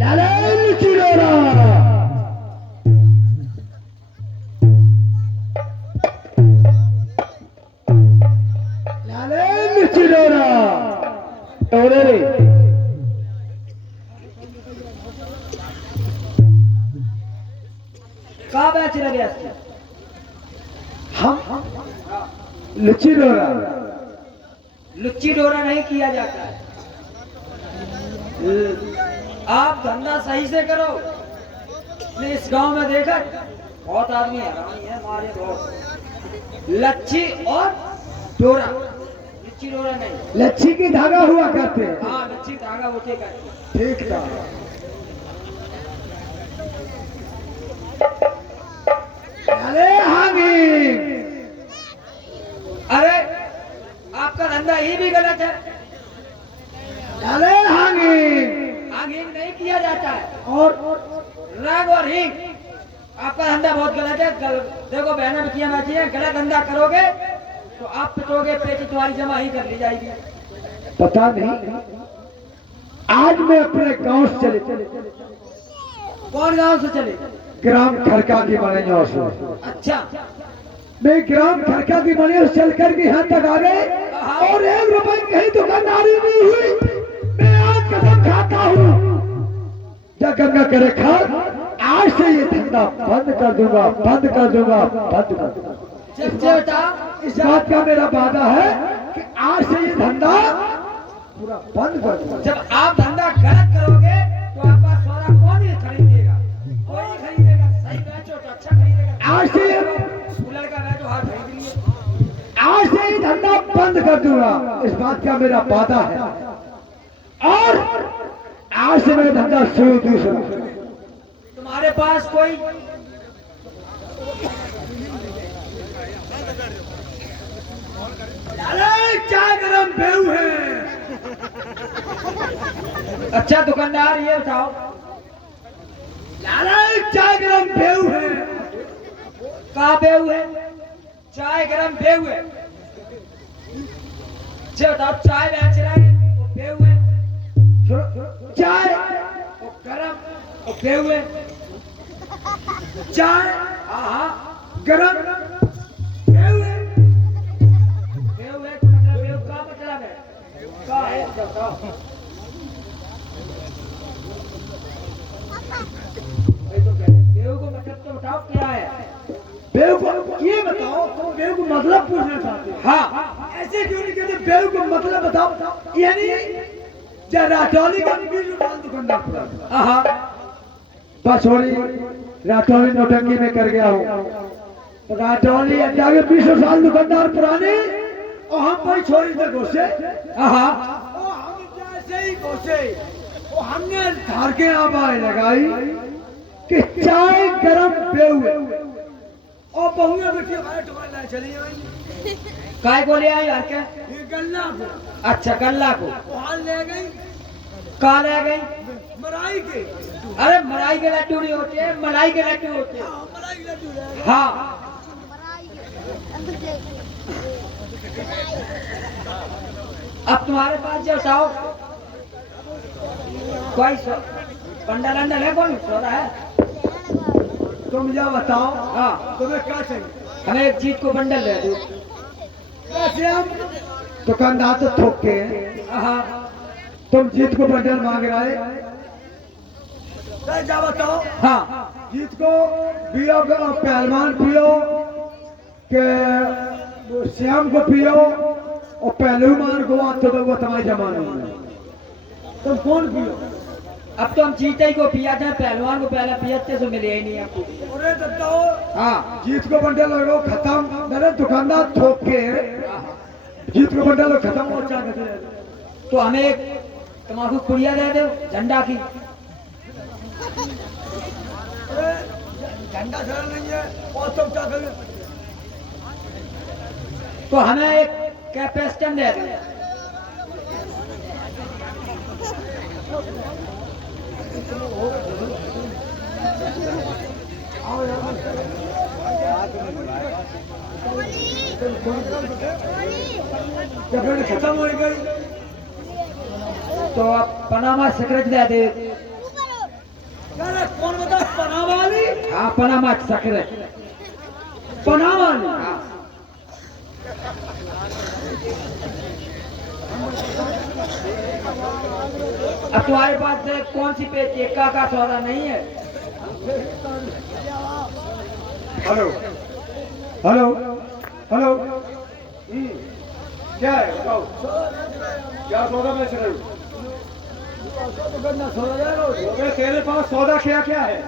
लालन चिरोरा लालन चिरोरा टोरे रे का बेच रहे हैं हम लुच्ची डोरा लुच्ची डोरा नहीं किया जाता है। आप धंधा सही से करो। ने इस गांव में देखा बहुत आदमी हैरानी है हमारे बहुत लच्छी और डोरा लच्छी डोरा नहीं लच्छी की धागा हुआ करते हैं। हाँ लच्छी धागा उठे करते ठीक था। अरे हागी अरे आपका धंधा ही भी गलत है। अरे हागी आग हींग नहीं किया जाता है और रंग और हींग आपका धंधा बहुत गलत है। देखो बहना बिटिया बाजी है गलत धंधा करोगे तो आप पिटोगे पेटी तुम्हारी जमा ही कर ली जाएगी। पता नहीं आज मैं अपने गांव से चले कौन गांव से चले? ग्राम खरका की बने से अच्छा मैं ग्राम खरका की बने से चल कर के यहाँ तक आ गए और 1 रुपए की कहीं दुकानदारी नहीं हुई। मैं आज कसम खाता हूँ जब गंगा करे खा आज से ये धंधा बंद कर दूंगा बंद कर दूंगा बंद कर दूंगा। जब बेटा इस बात का मेरा वादा है कि आज से ये धंधा पूरा बंद कर दूंगा। जब आप धंधा गलत करोगे तो आपका सौदा कौन ही खरीदेगा? कोई नहीं खरीदेगा। सही बेचो तो अच्छा खरीदेगा। आज से कूलर का बेचो हाथ खरीद लिए। आज से ये धंधा बंद कर दूंगा। इस बात का मेरा वादा है और आज से मैं धंधा शुरू दूसरा। तुम्हारे पास कोई अरे चाय गरम बेऊ है। अच्छा दुकानदार ये बताओ अरे चाय गरम बेऊ है। कहाँ बेहू है? चाय गरम बेहू है। जो बताओ चाय बेच रहा है वो बेहू है। चाय वो गरम वो बेहू है। चाय हाँ गरम बेऊ है। बेहू है तो मतलब बेहू का मतलब है का है बताओ। बेहू को मतलब तो बताओ क्या है? बेऊ को ये बताओ तुम बेऊ को मतलब पूछना चाहते हो? हाँ ऐसे क्यों नहीं कहते बेऊ को मतलब बताओ। यानी जब राठौली का 20 रुपये दुकानदार पूरा हाँ बस छोड़ी राठौली नौटंकी में कर गया हूँ। राठौली अड्डा के 20 साल दुकानदार पुराने और हम भाई छोड़ी थे घोषे। हाँ और हम जैसे ही घोषे वो हमने धार के आवाज लगाई कि चाय गरम बेऊ है और बहुए बेटी हमारे टुकड़ा चली आई। काय को ले आई यार क्या? ये गन्ना को अच्छा गल्ला को वहां ले गई कहाँ ले गई? मराई के। अरे मलाई के लड्डू नहीं होते मलाई के लड्डू होते हैं। मराई के लड्डू ले गई। हाँ अब तुम्हारे पास जो बताओ कोई बंडल अंडल है कौन सौदा है? तुम जा बताओ हाँ तुम्हें क्या चाहिए? हमें एक चीज को बंडल दे दो। वैसे हम दुकानदार तो थोक के हैं। हाँ तुम जीत को बंडल मांग रहे जा बताओ। हाँ जीत को पियो पहलवान पियो के श्याम को पियो और पहलवान को तो वो तुम्हारे जमाने में तुम कौन पियो? अब तो हम जीते ही को पिया जाए पहलवान को पहले पियते तो मिले ही नहीं आपको। अरे बताओ हाँ जीत को बंडल लगो खत्म मेरे दुकानदार थोक के जीत को बंडल खत्म हो जाए तो हमें एक तमाकू पुड़िया दे दो झंडा की। झंडा चल नहीं है और तुम क्या करोगे? तो हमें एक कैपेसिटन दे दो। जब खत्म हो गई तो आप पनामा सिगरेट दे दे। अरे कौन बता पनामा वाली? हाँ पनामा सिगरेट। पनामा वाली? हाँ। अब तुम्हारे पास देख कौन सी पेज एक्का का सौदा नहीं है। हेलो हेलो हेलो क्या है बताओ, क्या सौदा बेच रहे हो? अबे तेरे पास सौदा क्या क्या है?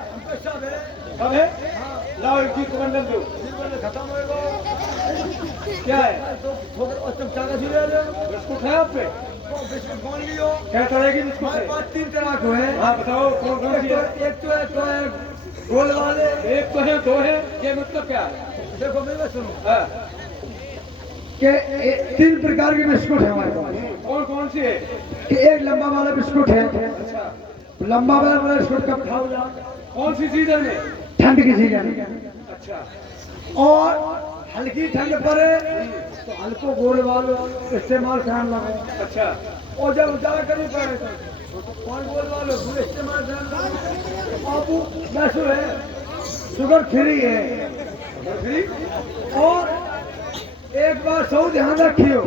सब है? लाओ एक चीज बंडल दो। क्या है? बिस्कुट है आप पे? क्या तरह की बिस्कुट है? 3 तरह को है। हाँ बताओ कौन कौन सी है? एक तो है गोल वाले, एक तो है, 2 है। ये मतलब क्या है? देखो मेरे सुनो। हाँ। के 3 प्रकार के बिस्कुट है हमारे पास। कौन कौन सी है? कि एक लंबा वाला बिस्कुट है। अच्छा। लंबा वाला बिस्कुट कब खाओ? कौन सी सीजन में? ठंड की सीजन। अच्छा। और हल्की ठंड पड़े तो हल्को गोल वालो इस्तेमाल करने लगे। अच्छा। और जब ज्यादा करीब पड़े तो कौन गोल वालो इस्तेमाल करने लगे। बाबू वैसे है, शुगर फ्री है। Sugar free? और एक बार सौ ध्यान रखियो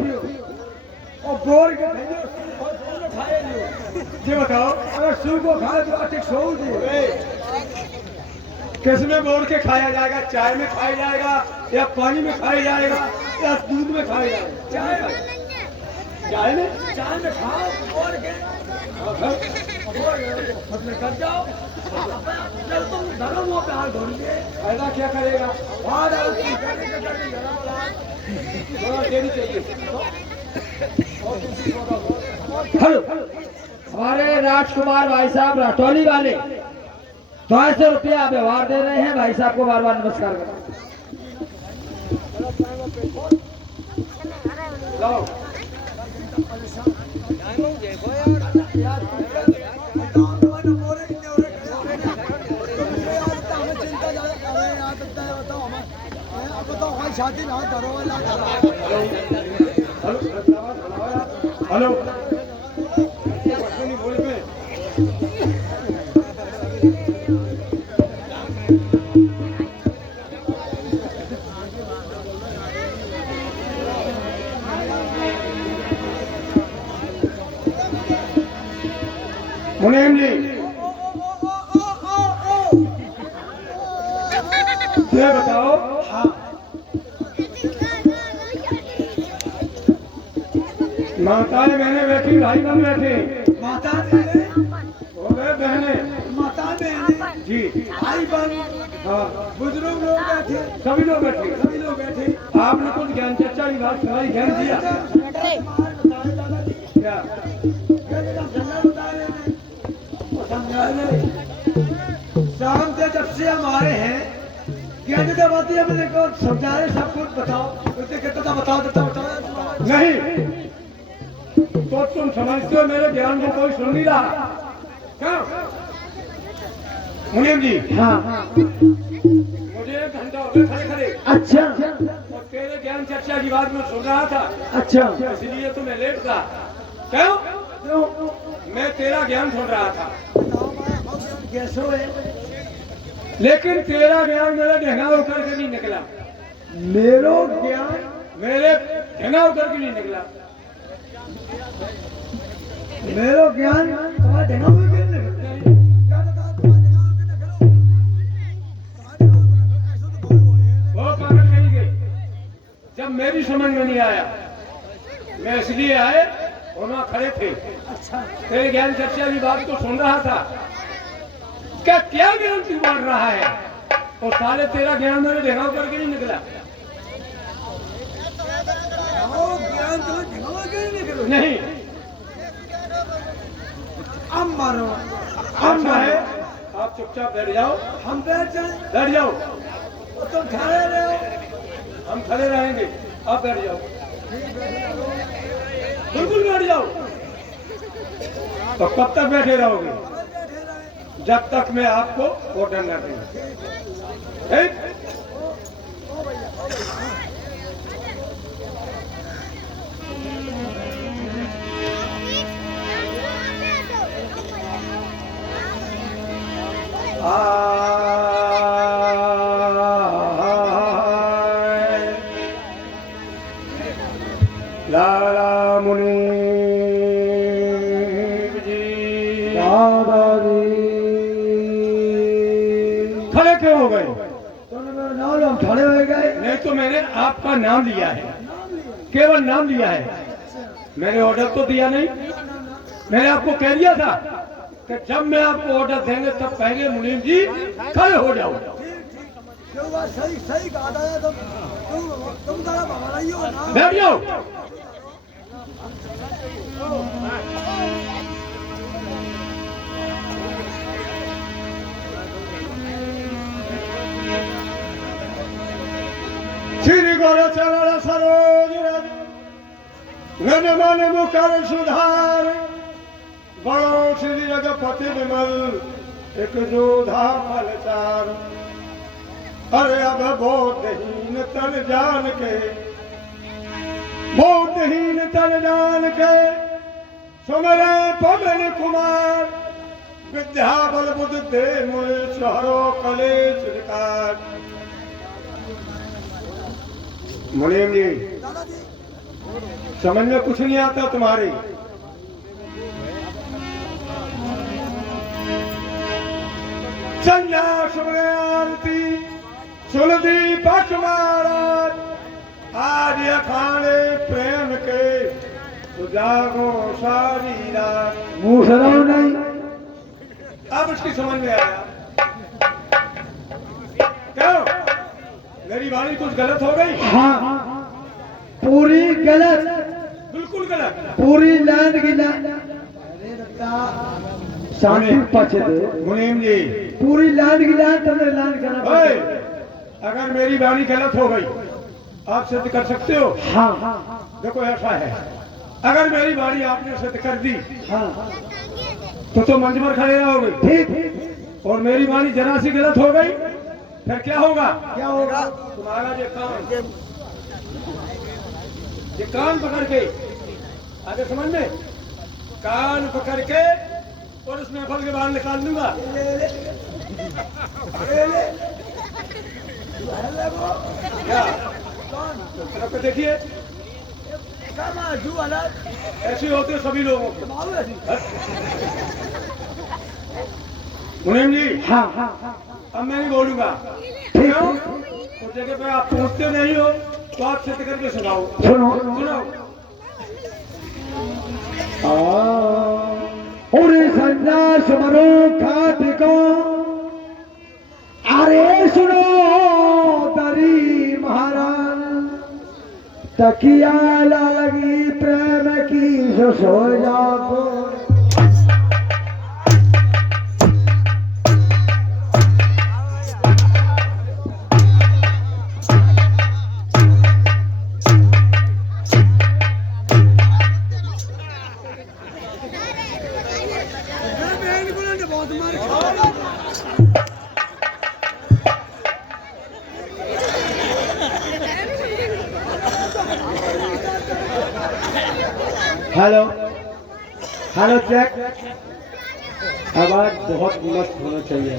और बोर के खाए जी बताओ, अगर सूख को खाए तो अधिक सौ किस में बोर के खाया जाएगा? चाय में खाया जाएगा या पानी में खाया जाएगा या दूध में खाया जाएगा? चाय में। चाय में खाओ और कर जाओ। जब तुम धर्म हो पे हाथ धोएंगे फायदा क्या करेगा? देनी चाहिए। हेलो, हमारे राजकुमार भाई साहब राठौली वाले 200 रुपया व्यवहार दे रहे हैं। भाई साहब को बार बार नमस्कार करें। लाओ। शादी ना करो ना करो। हेलो बोल पे मुनीम जी ये बताओ। हाँ। माताएं बहने बैठी, भाई बहन बैठे। माता हो गए बहने, माता बहने जी, भाई बहन, हाँ बुजुर्ग लोग बैठे, सभी लोग बैठे, सभी लोग बैठे। आपने कुछ ज्ञान चर्चा की बात सुनाई, ज्ञान दिया क्या? शाम से जब से हमारे हैं ज्ञान की बात हमने को समझाए, सब कुछ बताओ। कहता बताओ देता बताओ नहीं तो तुम समझते हो मेरे ज्ञान को कोई सुन नहीं रहा क्या? मुनीम जी। हाँ। मुझे 1 घंटा हो गया खड़े खड़े। अच्छा। और तेरे ज्ञान चर्चा की बात में सुन रहा था। अच्छा। इसलिए तो मैं लेट था। क्यों? मैं तेरा ज्ञान सुन रहा था। कैसे है? लेकिन तेरा ज्ञान मेरा ढंगा होकर के नहीं निकला। मेरो ज्ञान मेरे ढंगा होकर के नहीं निकला। मेरो ज्ञान तुम्हारा ढंगा होकर के नहीं निकला। वो पागल कहीं गई जब मेरी समझ में नहीं आया। मैं इसलिए आए और वहां खड़े थे। अच्छा। तेरे ज्ञान चर्चा की बात को सुन रहा था। क्या क्या ज्ञान तू बांट रहा है? और साले तेरा ज्ञान मेरे ढंगा करके नहीं निकला। ज्ञान तो ढंगा करके नहीं निकला। नहीं अब मारो। हम है आप चुपचाप बैठ जाओ। हम बैठ जाए? बैठ जाओ। तुम खड़े रहो। हम खड़े रहेंगे, आप बैठ जाओ। बिल्कुल बैठ जाओ। तो कब तक बैठे रहोगे? जब तक मैं आपको ऑर्डर न दूं। दादाजी खड़े क्यों हो गए? तूने मेरा नाम लिया, हम खड़े हो गए। नहीं तो मैंने आपका नाम लिया है, केवल नाम लिया है, मैंने ऑर्डर तो दिया नहीं। मैंने आपको कह दिया था कि जब मैं आपको ऑर्डर देंगे तब पहले मुनीम जी खड़े हो जाओ। जो बात सही सही कहा था, तुम जरा भगवान हो ना। बैठ जाओ। श्री गुरु चरण सरोज रज नन मन मुकर सुधार बड़ो श्री जगपति विमल एक जोधा फलचार। अरे अब बोधहीन तन जान के, बोधहीन तन जान के सुमरे पवन कुमार। विद्या बल बुद्ध दे मुझ हरो कलेश विकार। मुनीम जी समझ में कुछ नहीं आता तुम्हारी। संज्ञा सुमरे आरती सुन दीपक महाराज। आज अखाड़े प्रेम के सुजागो सारी रात। मुंह सराओ नहीं। अब उसकी समझ में आया। क्यों मेरी वाणी कुछ गलत हो गई? हाँ पूरी गलत, बिल्कुल गलत। पूरी लाइन की लाइन। शांति पक्ष दे मुनीम जी पूरी लाइन की लाइन, तुमने लाइन करना। ओए, अगर मेरी वाणी गलत हो गई आप सिद्ध कर सकते हो? हाँ देखो ऐसा है, अगर मेरी वाणी आपने सिद्ध कर दी हाँ तो मंच पर खड़े रहोगे, ठीक। और मेरी वाणी जरा सी गलत हो गई फिर क्या होगा? क्या होगा? तुम्हारा ये कान पकड़ के आगे समझ में, कान पकड़ के और उसमें फल के बाहर निकाल दूंगा। क्या तरफ पे देखिए, ऐसे होते सभी लोगों के। मुनीम जी हाँ हाँ हाँ अब मैं नहीं बोलूंगा। क्यों? उस जगह पे आप पहुंचते नहीं हो तो आप सिद्ध करके सुनाओ। सुनो सुनाओ। और संज्ञा सुमरो खाटिको। अरे सुनो दरी महाराज, तकिया लगी प्रेम की सो जाओ। Hello hello check. आवाज बहुत मस्त होना चाहिए,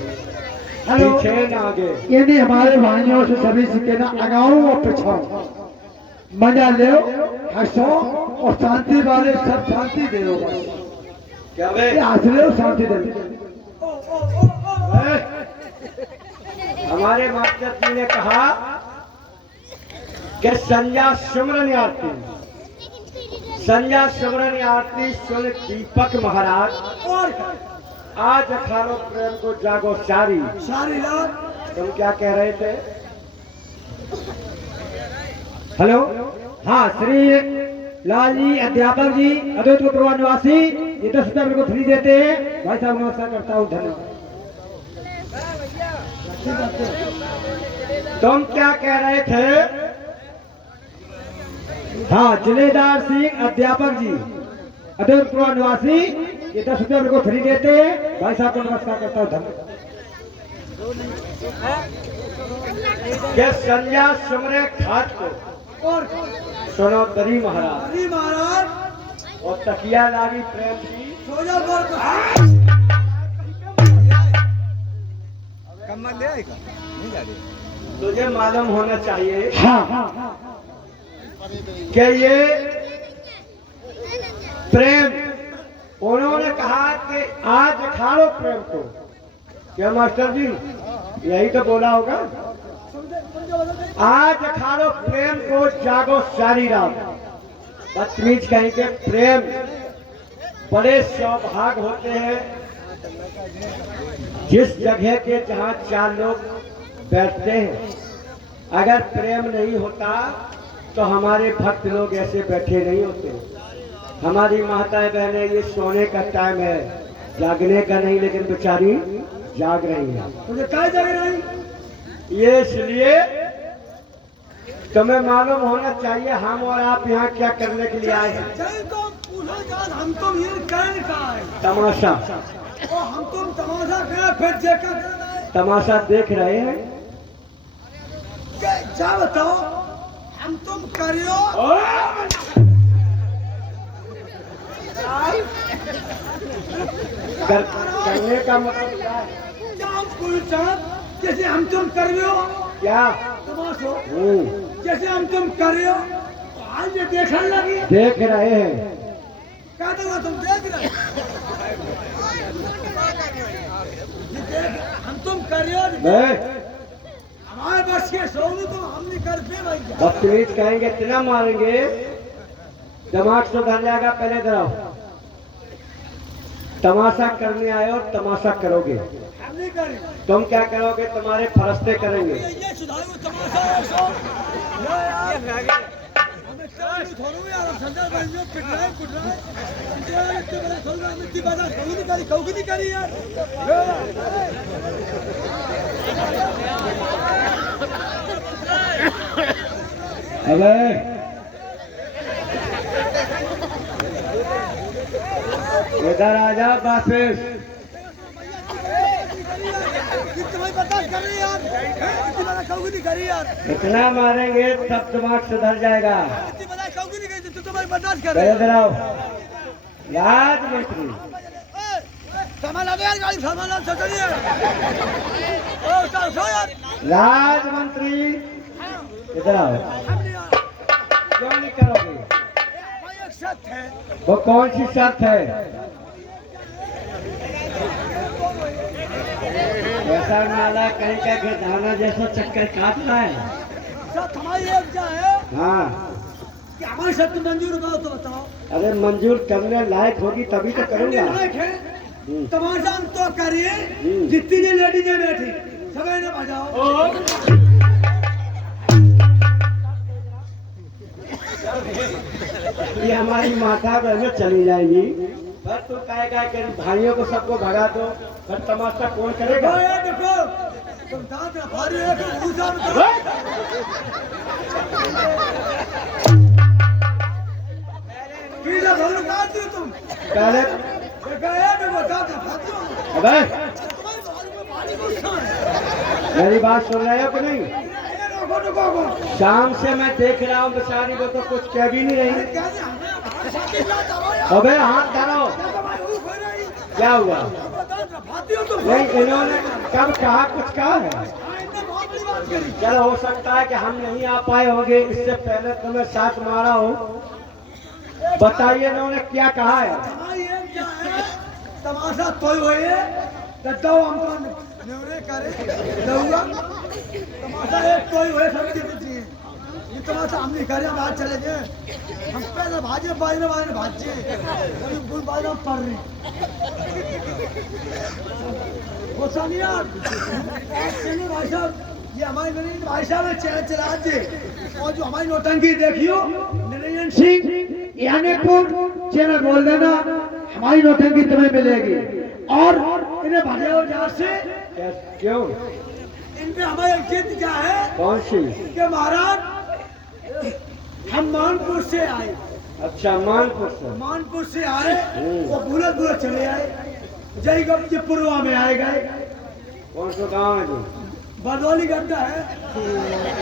हेलो पीछे ना आगे। यदि हमारे भाइयों से सभी से कहना अगाओ और पिछाओ, मजा लो, हंसो और शांति वाले सब शांति दे। क्या बे? हंस लो, शांति दे। हमारे मास्टर जी ने कहा कि संज्ञा सुमरन आरती, संज्ञा सुमरन आरती सुन दीपक महाराज। और आज अखाड़ो प्रेम को जागो सारी। सारी रात तुम क्या कह रहे थे? हेलो, हाँ श्री लाल जी अध्यापक जी अद्वैत प्रभा निवासी, ये 10 रुपया मेरे को फ्री देते हैं। भाई साहब नमस्कार करता हूँ, धन्यवाद। तुम क्या कह रहे थे? हाँ जिलेदार सिंह अध्यापक जी अद्वैत प्रभा निवासी, ये 10 रुपया मेरे को फ्री देते हैं। भाई साहब को नमस्कार करता हूँ, धन्यवाद। क्या संज्ञा सुमरे खाट को और सुनो दरी महाराज, हरी महाराज और तकिया लागी प्रेम की सो जाओ। कम्बल ले आएगा नहीं जा रही। तुझे मालूम होना चाहिए हाँ हाँ कि ये प्रेम उन्होंने कहा कि आज अखाड़ो प्रेम को। क्या मास्टर जी यही तो बोला होगा? आज अखाड़ो प्रेम को, जागो सारी रात। बदतमीज कहेंगे प्रेम बड़े सौभाग्य होते हैं जिस जगह के जहाँ चार लोग बैठते हैं। अगर प्रेम नहीं होता तो हमारे भक्त लोग ऐसे बैठे नहीं होते। हमारी माताएं बहनें, ये सोने का टाइम है, जागने का नहीं, लेकिन बेचारी जाग रही है। मुझे क्या जाग रही? ये इसलिए तुम्हें मालूम होना चाहिए हम और आप यहाँ क्या करने के लिए आए हैं। हम तुम ये कहने का है तमाशा। और हम तुम तमाशा कर फिर देखा तमाशा देख रहे हैं। क्या बताओ? हम तुम करियो करने का मतलब क्या है? क्या हम कोई चाहत जैसे हम तुम करियो क्या? तमाशो हम्म, जैसे हम तुम करियो आज ये देखने लगी। देख रहे हैं। क्या दूंगा तुम देख रहे ये देख हम तुम करियो मैं हमारे बस के सोनू तो हम नहीं कर पे भाई। बदतमीज कहेंगे इतना मारेंगे दिमाग सुधर जाएगा। पहले डराओ। तमाशा करने आए और तमाशा करोगे। हम नहीं करें। तुम क्या करोगे? तुम्हारे फरस्ते करेंगे। ये सुधारू तमाशा है सो यार हमें क्या छोड़ो यार। हम संजय भाई में पिट रहे यार। इतने बड़ा खोल रहा है इतनी बात कहूँ नहीं करी यार। अबे इधर आ जा वापिस। तुम्हें बर्दाश्त कर रही यार। इतनी बड़ा कहूँ नहीं करी यार। इतना मारेंगे तब दिमाग सुधर जाएगा। इतनी बड़ा कहूँ नहीं करी तो तुम्हें बर्दाश्त कर पहले रही डराओ। राजमंत्री सामान आ यार। गाड़ी सामान आ चलिए। ओ सो यार। राजमंत्री इधर आओ। हम नहीं यार क्यों नहीं करोगे? भाई एक सत्य है। वो कौन सी शर्त है? ऐसा नाला कहीं का घटाना जैसा चक्कर काट रहा है। सत्य हमारी एक क्या है हाँ, कि हमारी सत्य मंजूर हो तो बताओ। अरे मंजूर करने लायक होगी तभी तो करूंगा। लायक है तमाशा हम तो करिए। जितनी ये लेडीजें बैठी सभी ने बजाओ। ये हमारी माता बहन चली जाएंगी। पर तू कहेगा कि भाइयों को सबको भगा दो, पर तमाशा कौन करेगा? ये देखो तुम दांत भारी है कि भूसा में पीला भर काट दियो तुम। पहले देखो ये देखो दांत भारी हो। अबे तुम्हारी भारी में भारी गुस्सा है। मेरी बात सुन रहे हो कि नहीं? ये रोको रोको शाम से मैं देख रहा हूँ बेचारी वो तो कुछ कह भी नहीं रही। क्या जी हमें हमारे साथ ही ना करो यार। अबे हाथ धरो। भाई वो हो रही क्या हुआ? दांत भाती हो तुम। नहीं, इन्होंने कब कहा? कुछ कहा है? इन्होंने बहुत बड़ी बात करी। चलो हो सकता है कि हम नहीं आ पाए होंगे, इससे पहले तुम्हें साथ मारा हो। बताइए इन्होंने क्या कहा है? हमारी एक क्या है तमाशा तोय होए दो हमको नेवरे करे दऊगा। तमाशा एक तोय होए सब की बुद्धि। ये तमाशा हम नहीं करे। बाहर चले गए हम पहले भाजे बाहर भाजे अभी गुल बाहर पड़ रही वो सानिया चलिए भाई साहब। ये हमारी नरेंद्र भाई साहब है चैनल चला दे। और जो हमारी नौटंकी देखियो नरेंद्र सिंह यानी चैनल बोल देना हमारी नौटंकी तुम्हें मिलेगी। और इन्हें भले हो जहाज से क्यों? इन पे हमारी जिद क्या है कौन सी? कि महाराज हम मानपुर से आए। अच्छा, मानपुर से। मानपुर से आए वो बुलत बुलत चले आए। जय गप पुरवा में आए गए। कौन सा गाँव है? जो बरदौली गड्ढा है।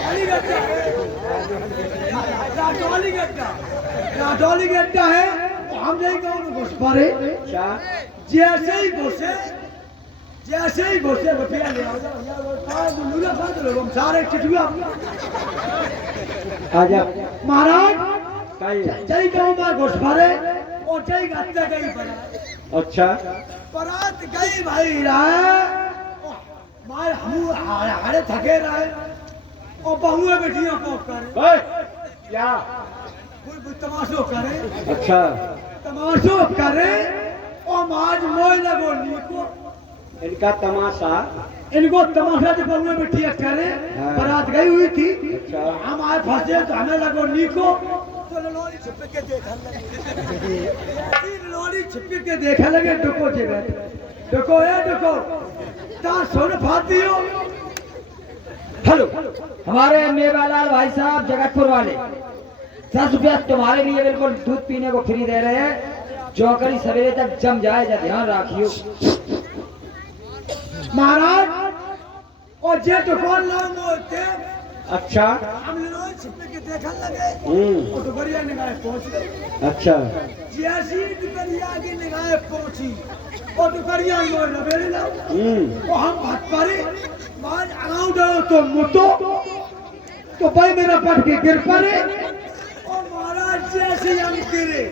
अली गड्ढा है। राठौली गड्ढा। राठौली गड्ढा है। हम नहीं गाँव में घुस पड़े। अच्छा, जैसे ही घुसे रुपया ले आओ हम सारे चिटुआ आजा महाराज कहिए। जय गाँव में घुस पड़े और जय गड्ढा गई पड़ा। अच्छा बारात गई भाई रहा मार हम हारे थके रहे और बहुए बेटियां को करे ओए, क्या? कोई तमाशो करे अच्छा तमाशो करे और माज मोय लगो नीको इनका तमाशा। इनको तमाशा जो बहुए बेटियां करे हाँ। बारात गई हुई थी अच्छा हम आए फंसे तो हमें लगो नीको तो ललोरी छिप के देखने लगे ललोरी छिप के देखने लगे डुको जे डुको ए डुको ता सुन फातियो हेलो, हमारे मेवालाल भाई साहब जगतपुर वाले 10 रुपया तुम्हारे लिए बिल्कुल दूध पीने को फ्री दे रहे हैं। चौकड़ी सवेरे तक जम जाए, जा ध्यान रखियो। महाराज और जे दुकान नाम होते अच्छा हम लोग छिपे के देखने लगे और दुपहरिया निगाह पहुंच गई। अच्छा जैसी दुपहरिया की निगाह पहुंची और दुपहरिया में लबेड़े लाओ और हम भाग पड़े बाज आऊं डरो तो मुतो तो भाई मेरा पट के गिर पड़े और महाराज जैसे हम गिरे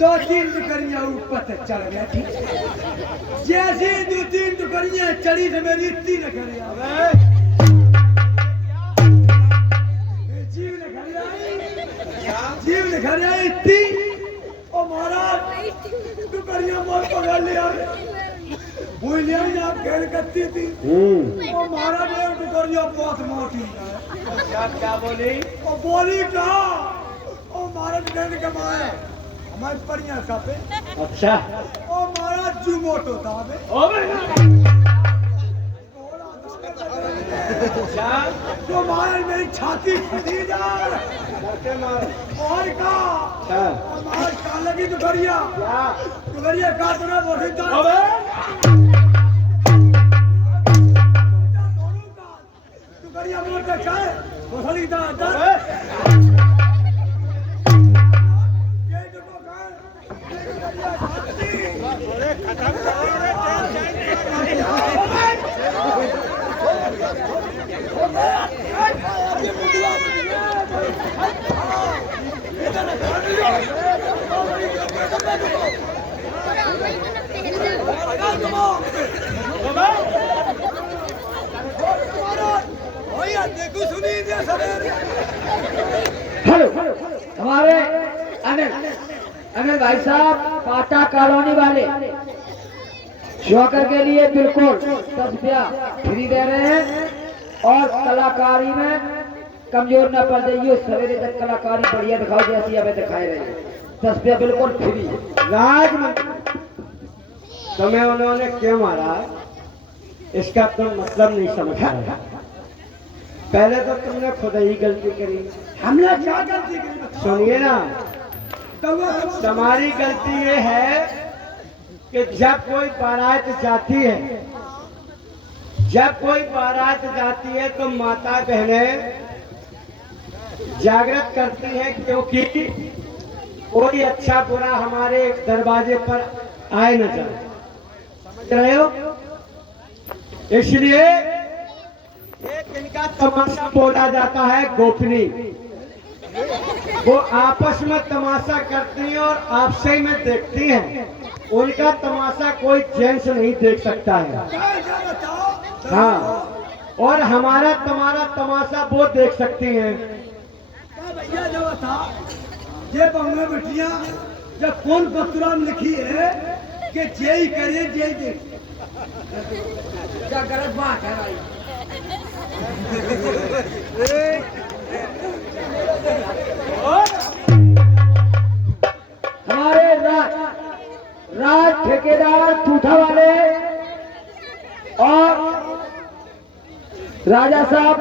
2-3 दुपहरिया ऊपर तक चढ़ गया। ठीक जैसे 2-3 दुपहरिया चढ़ी तो मेरी इतनी न करे जीव निखर आई इतनी और महाराज दुपहरिया मोर पकड़ लिया बोलिया यहाँ खेल करती थी और महाराज ने दुपहरिया बहुत मोटी क्या बोली? और बोली कहा और महाराज ने कमाया हमारे परिया का पे अच्छा और महाराज जू मोटो था बे अच्छा तो महाराज मेरी छाती फटी जा और का अच्छा महाराज का लगी दुपहरिया क्या? दुपहरिया काटना बोली था दुपहरिया मोड़ तक चाहे बोली था हेलो, हमारे अनिल भाई साहब पाटा कॉलोनी वाले शौकर के लिए बिल्कुल 10 रुपया फ्री दे रहे हैं और कलाकारी में कमजोर न पड़ जाइए। सवेरे तक कलाकारी बढ़िया दिखाओ जैसी हमें दिखाए रहे। 10 रुपया बिल्कुल फ्री। राजमंत्री तुम्हें उन्होंने क्यों मारा इसका तुम मतलब नहीं समझ रहे। पहले तो तुमने खुद ही गलती करी। हमने क्या गलती की? सुनिए ना, तुम्हारी गलती ये है कि जब कोई बारात जाती है तो माता बहनें जागृत करती हैं क्योंकि कोई अच्छा बुरा हमारे दरवाजे पर आए न जाए। समझ रहे हो? इसलिए एक इनका तमाशा बोला जाता है गोपनी। वो आपस में तमाशा करती हैं और आपसे में देखती हैं। उनका तमाशा कोई जेंट्स नहीं देख सकता है। हाँ, और हमारा तुम्हारा तमाशा वो देख सकती हैं। भैया जब था ये बंगले बिटिया जब कौन पत्रा में लिखी है कि जय करे जय देख क्या गलत बात है भाई। हमारे राज ठेकेदार ठूठा वाले और राजा साहब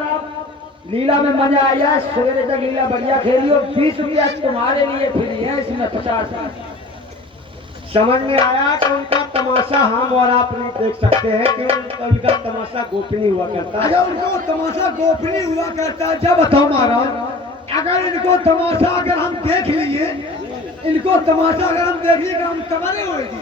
लीला में मजा आया। सवेरे तक लीला बढ़िया खेली और 20 रुपया तुम्हारे लिए फ्री है, इसमें 50। समझ में आया कि उनका तमाशा हम और आप नहीं देख सकते हैं कि उनका तमाशा गोपनीय हुआ करता है। अगर उनको तमाशा गोपनीय हुआ करता है, जब बताओ महाराज अगर इनको तमाशा अगर हम देख लिए कि हम कमाने होगी।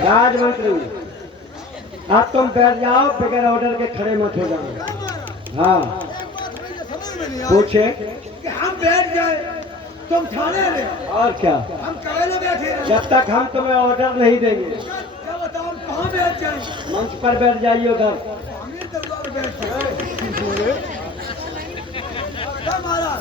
राजमंत्री अब तुम बैठ जाओ, बगैर ऑर्डर के खड़े मत हो जाओ। हाँ समझ में नहीं आया पूछे। कि हम बैठ जाए तुम थाने में, और क्या, हम कवेले बैठे रहे। जब तक हम तुम्हें ऑर्डर नहीं देंगे। क्या बताओ हम कहाँ बैठ जाए? मंच पर बैठ जाइए उधर। हमें दरबार बैठ जाए। क्या महाराज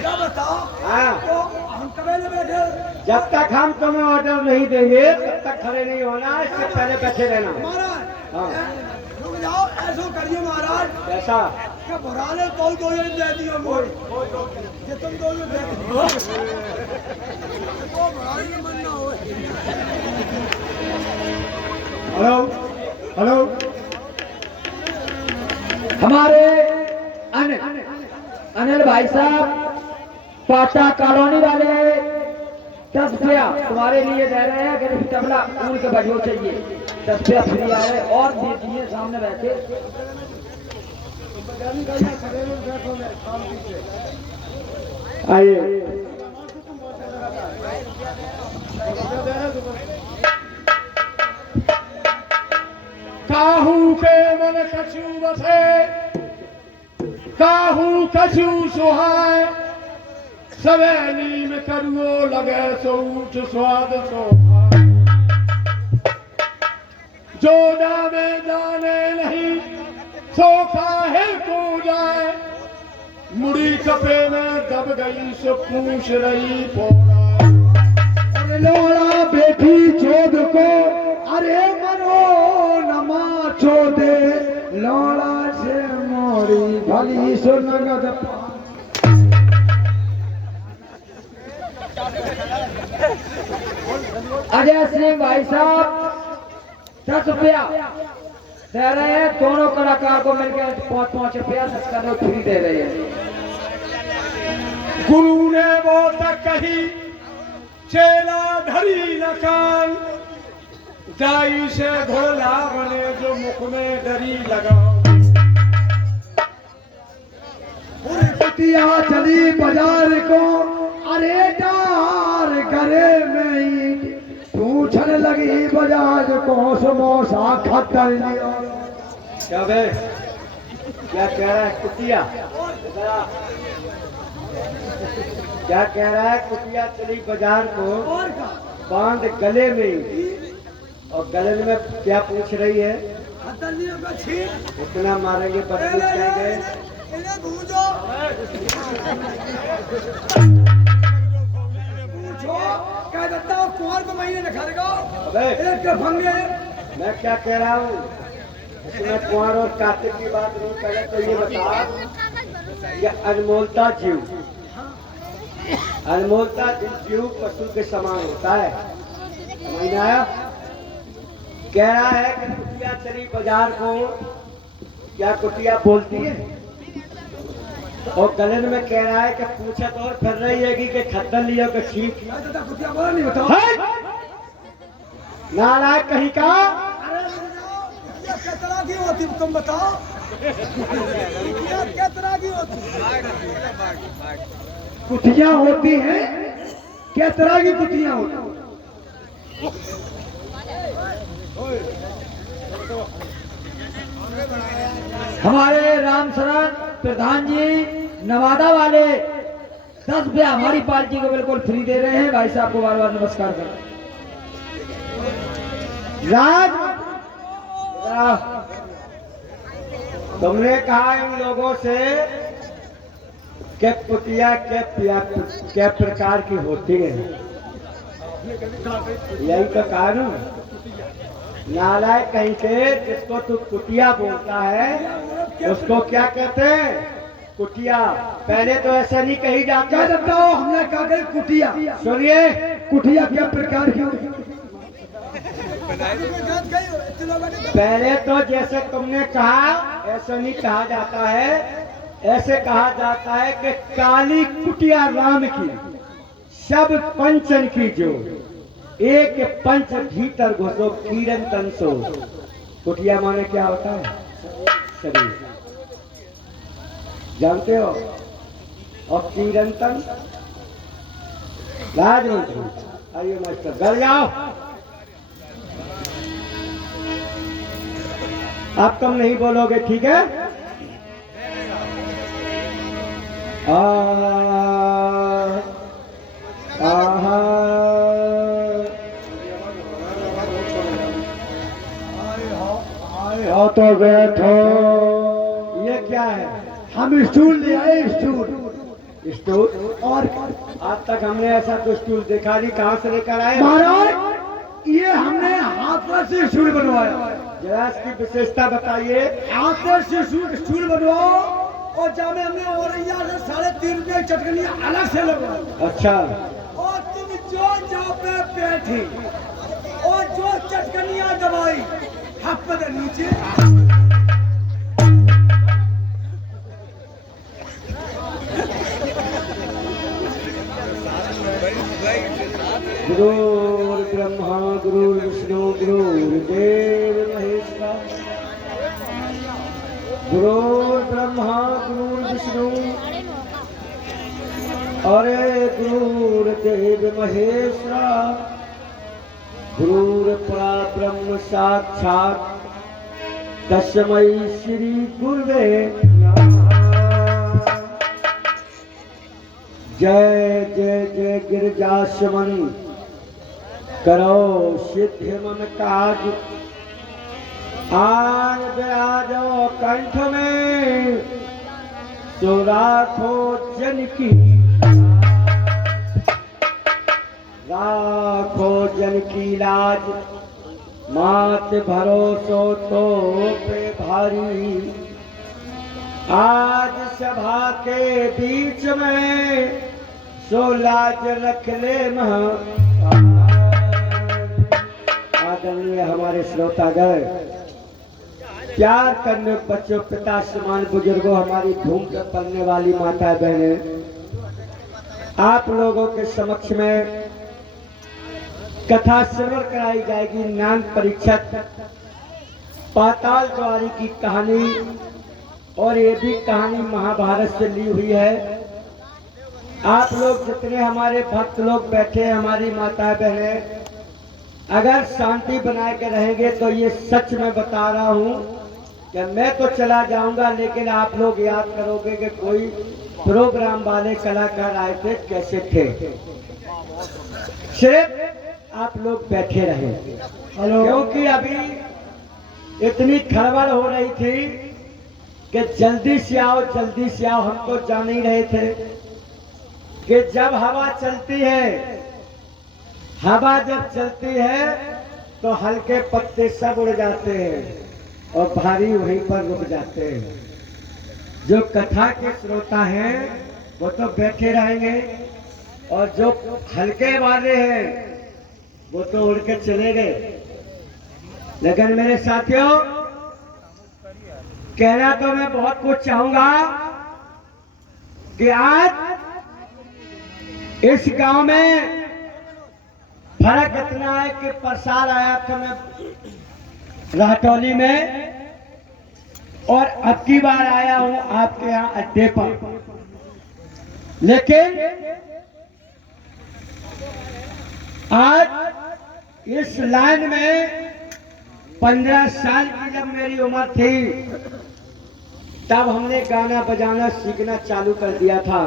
क्या बताओ? हाँ। तो हम कवेले बैठे। जब तक हम तुम्हें ऑर्डर नहीं देंगे तब तक खड़े नहीं होना, इससे पहले बैठे रहना। महाराज हाँ। रुक जाओ, ऐसा करिए महाराज ऐसा कि बुराने तो दो दे दियो मोड़ ये तुम दो दे दियो तो बुराने का मन ना हो। हेलो हेलो, हमारे अनिल भाई साहब पाटा कॉलोनी वाले 10 रुपया तुम्हारे लिए दे रहे हैं। गरीब तबला फूल के बजो चाहिए, 10 रुपया फ्री आ रहे और दे दिए सामने बैठे। आइए। काहू के मन कछु बसे, काहू कछु सुहाय, सवे नीम करुओ लगे सोठ स्वाद सोहाय। जो नामे जाने नहीं सो काहे को जाए, मुड़ी कपे में दब गई सो पूछ रही पोरा। अरे लोड़ा बेटी चोद को अरे मरो नमा चोदे लोड़ा से मोरी भली सो नगद अजय सिंह भाई साहब 10 रुपया दे रहे हैं। दोनों कलाकार को मिलकर 5-5 रुपया 10 का नोट फ्री दे रहे हैं। गुरु ने वो तक कही चेला धरी न कान, दाई से घोला बने जो मुख में डरी लगाओ। पूरी कुटिया चली बाजार को अरे डार गरे में ईंट पूछन लगी बजाज को समोसा खतर लियो। क्या बे, क्या कह रहा है कुटिया? क्या कह रहा है? कुटिया चली बाजार को और का बांध गले में, और गले में क्या पूछ रही है? खतर लियो का छीन इतना मारेंगे बदबू कहेंगे। इन्हें भूजो पूछो क्या देता हो कुंवर को महीने दिखा देगा अबे एक के भंगे। मैं क्या कह रहा हूँ, इसमें कुंवर और कार्तिक की बात नहीं। पहले तो ये बता, ये अनमोलता जीव, अनमोलता जीव पशु के समान होता है, समझ में आया? कह रहा है कि कुटिया चली बाजार को, क्या कुटिया बोलती है? और गलन में कह रहा है कि पूछत और फिर रही है कि खद्दर लियो कि ठीक। क्या देता कुतिया बोला नहीं बताओ। नालायक कहीं का। अरे कुतिया क्या तरह की होती तुम बताओ। कुतिया क्या तरह की होती? कुतिया होती हैं क्या तरह की कुतियां होती? हमारे राम शरण प्रधान जी नवादा वाले 10 रुपया हमारी पार्टी को बिल्कुल फ्री दे रहे हैं। भाई साहब को बार बार नमस्कार कर। राज, तुमने कहा इन लोगों से कि कुतिया क्या प्रकार की होती है, यही तो कहा ना। नालायक कहीं के, जिसको तू कुटिया बोलता है उसको क्या कहते हैं? कुटिया। पहले तो ऐसा नहीं कही जाती। क्या बताओ, हमने कहा कि कुटिया। सुनिए, कुटिया क्या प्रकार की होती? पहले तो जैसे तुमने कहा ऐसा नहीं कहा जाता है, ऐसे कहा जाता है कि काली कुटिया राम की, सब पंचन की जो, एक पंच भीतर घुसो कीरन तन सो। कुटिया माने क्या होता है? शरीर, जानते हो? और कीरन तन राजमंत्री। आइए मास्टर, घर जाओ। अब तुम नहीं बोलोगे, ठीक है? आहा आओ तो बैठो। ये क्या है? हम स्टूल ले आए, स्टूल। स्टूल? और आज तक हमने ऐसा तो स्टूल देखा नहीं, कहाँ से लेकर आए? महाराज ये हमने हाथ से स्टूल बनवाया। जरा इसकी विशेषता बताइए। हाथ से स्टूल बनवाओ और जामे हमने औरैया से 3.5 रुपए चटकनी अलग से लगवाई। अच्छा, और तुम जो जहाँ पे बैठे और जो चटकनियाँ दबाई हफ्ते नीचे। गुरुर् ब्रह्मा गुरुर्विष्णु गुरुर्देव महेश्वर। गुरुर्ब्रह्मा गुरुर्विष्णु अरे गुरुर्देव महेश्वर। गुरुर्परा ब्रह्म साक्षात् तस्मै श्री गुरुवे नमः। जय जय जय गिरिजाशमन करो सिद्ध मम काज। आन बयाजो कंठ में सो राखो जन की। राखो जन की लाज मात भरोसो तो पे भारी। आज सभा के बीच में सो लाज रख ले महा। आदरणीय हमारे श्रोतागण, प्यार करने बच्चों, पिता समान बुजुर्गों, हमारी धूम पर पलने वाली माता बहने, आप लोगों के समक्ष में कथा श्रवण कराई जाएगी। नाम परीक्षक पाताल द्वारी की कहानी, और ये भी कहानी महाभारत से ली हुई है। आप लोग जितने हमारे भक्त लोग बैठे हैं, हमारी माता बहनें, अगर शांति बनाए के रहेंगे तो ये सच में बता रहा हूँ कि मैं तो चला जाऊंगा, लेकिन आप लोग याद करोगे कि कोई प्रोग्राम वाले कलाकार आए थे, कैसे थे। सिर्फ आप लोग बैठे रहे, क्योंकि अभी इतनी खड़बड़ हो रही थी कि जल्दी से आओ, जल्दी से आओ। हम तो जान ही रहे थे कि जब हवा चलती है, हवा जब चलती है तो हल्के पत्ते सब उड़ जाते हैं और भारी वहीं पर रुक जाते हैं। जो कथा के श्रोता हैं वो तो बैठे रहेंगे, और जो हल्के वाले हैं वो तो उड़ के चले गए। लेकिन मेरे साथियों, कहना तो मैं बहुत कुछ चाहूंगा कि आज इस गांव में फर्क इतना है कि प्रसाद आया था मैं राटौली में, और अब की बार आया हूं आपके यहाँ अड्डे पर। लेकिन आज इस लाइन में 15 साल की जब मेरी उम्र थी, तब हमने गाना बजाना सीखना चालू कर दिया था।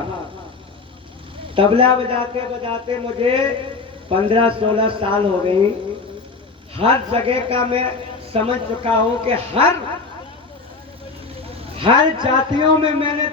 तबला बजाते बजाते मुझे 15-16 साल हो गई। हर जगह का मैं समझ चुका हूं कि हर जातियों में मैंने